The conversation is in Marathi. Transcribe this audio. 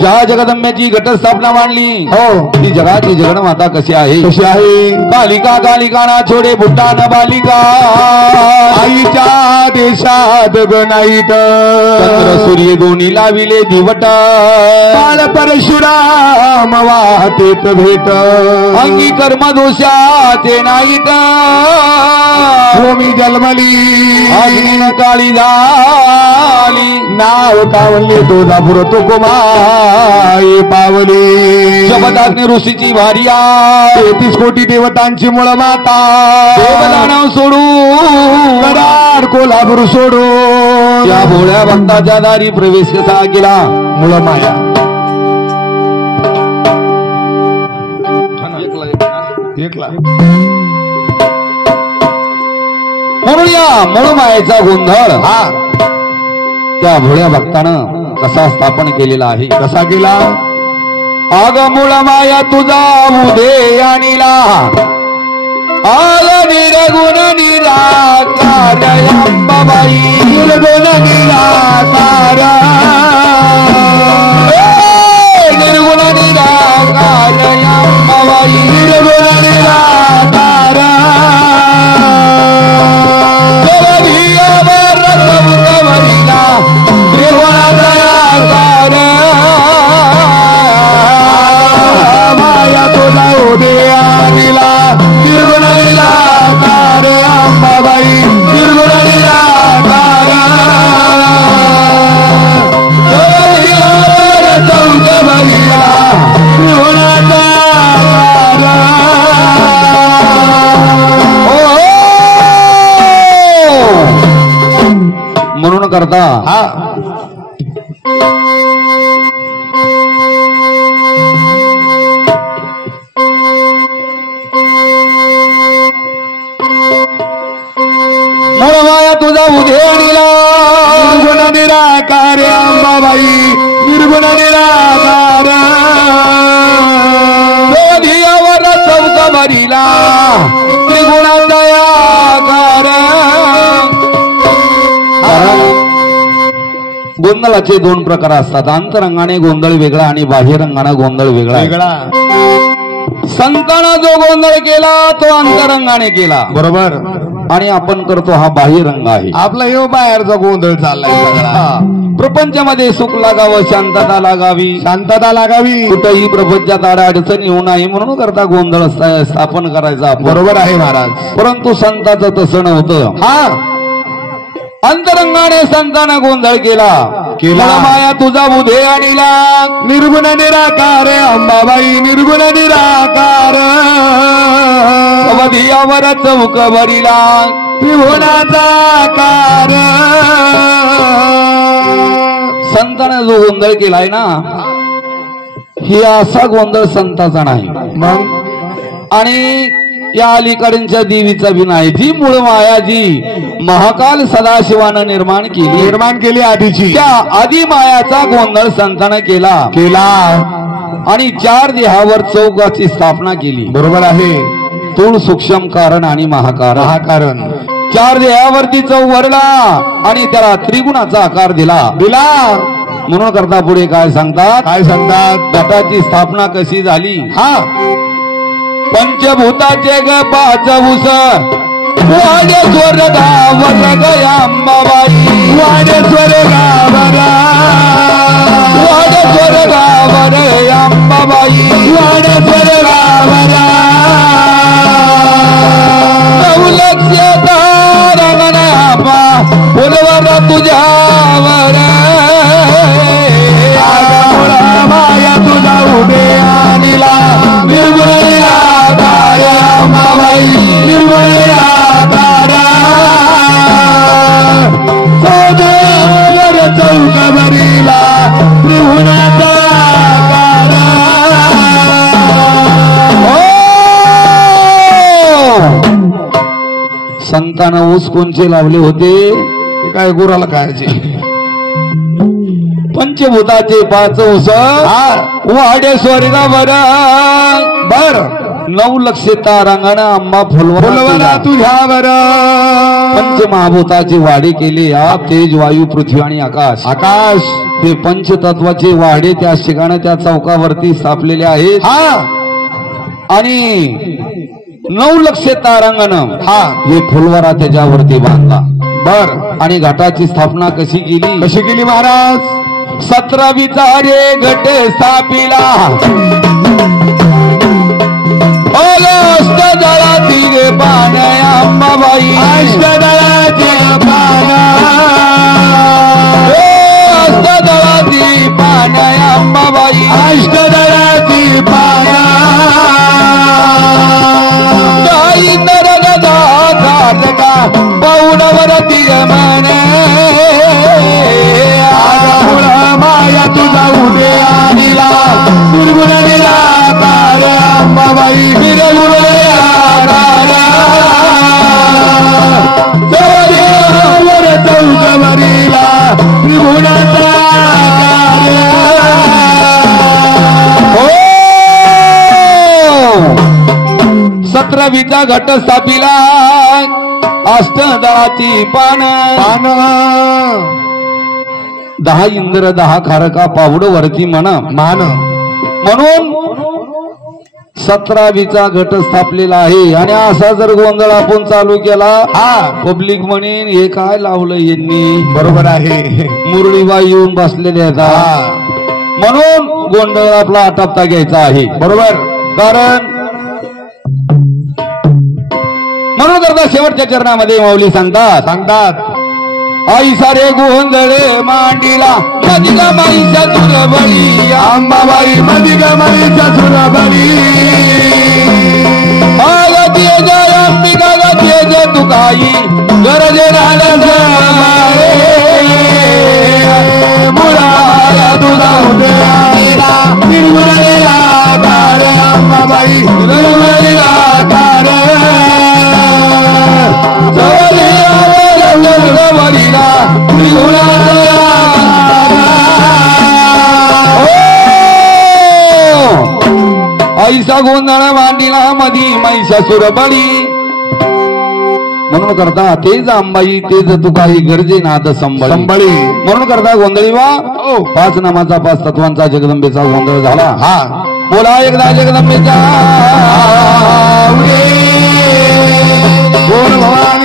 ज्या जगदंब्याची घटस्थापना मांडली ती जगाची जगन्माता कशी आहे बालिका कालिकाना छोडे बुट्टान बालिका आईच्या देशात गणाईत चंद्र सूर्य दोन्ही लाविले दिवट बाळ परशुराम वाहतेत भेट अंगी कर्म दोषाचे नाहीत भूमी जन्मली अग्नीन काळी झाली नाव कावले तुळजापूर तुकोमाई पावली जगदाग्नी ऋषीची भार्या 33 कोटी देवतांची मूळ माता देवदानव सोडून कराड कोल्हापूर सोडून त्या भोळ्या भक्ताच्या दारी प्रवेश कसा केला मूळ माया एकला म्हणून या मूळ मायेचा गोंधळ हा त्या भोळ्या भक्तानं कसा स्थापन केलेला आहे कसा केला आग मूळ माया तुझा उदे आणिला आग निर्गुण निराकार अंबाबाई निर्गुण निराकार निर्गुण निराकार अंबाबाई निर्गुण निराकार माया तुझा उदे आणिला निर्गुण निराकार अंबाबाई निर्गुण निराकार चौकबरीला त्रिगुणाचा म्हणून करता हा माया तुझा उधेणीला निर्गुण निराकार अंबाबाई निर्गुण निराकार धियावर चौक भरीला त्रिगुणाचा आकार गोंधळाचे दोन प्रकार असतात अंतरंगाने गोंधळ वेगळा आणि बाह्यरंगाने गोंधळ वेगळा संतानं जो गोंधळ केला तो अंतरंगाने केला बरोबर आणि आपण करतो हा बाह्यरंग आहे आपला हे बाहेरचा गोंधळ चाललाय सगळा प्रपंचामध्ये सुख लागावं शांतता लागावी शांतता लागावी कुठेही प्रपंचात अडचण येऊ नये म्हणून करता गोंधळ स्थापन करायचा बरोबर आहे महाराज परंतु संताचं तसं नव्हतं हा अंतरंगाने संतानं गोंधळ केला माया तुझा उधे आणिला निर्गुण निराकार अंबाबाई निर्गुण निराकार अवधियावर चौक भरीला त्रिभुवनाचा आकार संतानं जो गोंधळ केलाय ना ही असा गोंधळ संताचा नाही मग आणि या अलीकडच्या देवीचा बी नाही जी मूळ माया जी महाकाल सदाशिवानं निर्माण केली आधीची त्या आदी मायाचा गोंधळ संतानं केला आणि 4 देहावर चौकाची स्थापना केली बरोबर आहे स्थूल सूक्ष्म कारण आणि महाकारण 4 देहावरती चौक भरला आणि त्याला त्रिगुणाचा आकार दिला म्हणून करता पुढे काय सांगतात घटाची स्थापना कशी झाली हा पंचभूताचे ग 5 उस वाडेश्वर गावर गया अंबाबाई वाडेश्वर गावर अंबाबाई वाडेश्वर गावर लक्ष तारंगणा फुलवर तुझ्यावर माया तुझा उभे आणिला निर्गुण निराकार अंबाबाई निर्गुण निराकार चौक भरीला त्रिभुवनाचा आकार संतानं ऊस कोणचे लावले होते काय गुराला खायचे पंचभूताचे 5 ऊस वाडे स्वर्गावर 9 लक्षे तारांगण अंबा फुलवरा तुझ्यावर पंचमहाभूताची वाडी केली या तेज वायू पृथ्वी आणि आकाश आकाश ते पंचतत्वाचे वाडे त्या ठिकाणी त्या चौकावरती स्थापलेले आहेत हा आणि 9 लक्षे तारांगण हा हे फुलवरा त्याच्यावरती बांधला बर आणि घाटाची स्थापना कशी केली महाराज 17 विचारे घट स्थापिला अष्टदळाची गे पान अंबाबाई अष्टदळाचे पान अष्टदळाची पान अंबाबाई अष्टदळाची पान नरगदा कारका पौडवरती गमन माया तुझा उदे आणला दुर्गुण निराकार अंबाबाई निर्गुण चौकवरीला त्रिगुणाचा हो 17 घट स्थापिला अष्टदळाची पान 10 इंद्र 10 खारका पावड वरती म्हणा मान म्हणून 17 घट स्थापलेला आहे आणि असा जर गोंधळ आपण चालू केला हा पब्लिक म्हणेन हे काय लावलं यांनी बरोबर आहे मुरळीबाई येऊन बसलेले आहेत म्हणून गोंधळ आपला आटपता घ्यायचा आहे बरोबर कारण म्हणून करता शेवटच्या चरणामध्ये माऊली सांगतात आई सारे गोंधळे मांडीला मदिगा माईच्या तुरबळी अंबाबाई मदिगा माईच्या तुरबळी तेज अंबिका ग तेज तुकाई गरजे मुळा तुझा उदयाला निर्गुणलेला कार अंबाबाई निर्गुणलेला कार ऐसा गोंधळ मांडीला मधी महिषासुर बळी म्हणून करता तेज अंबाई तेज तुकाई गरजे नाद संबळी म्हणून करता गोंधळी वा 5 नामाचा 5 तत्वांचा जगदंबेचा गोंधळ झाला हा बोला एकदा जगदंबेचा बोल भवानी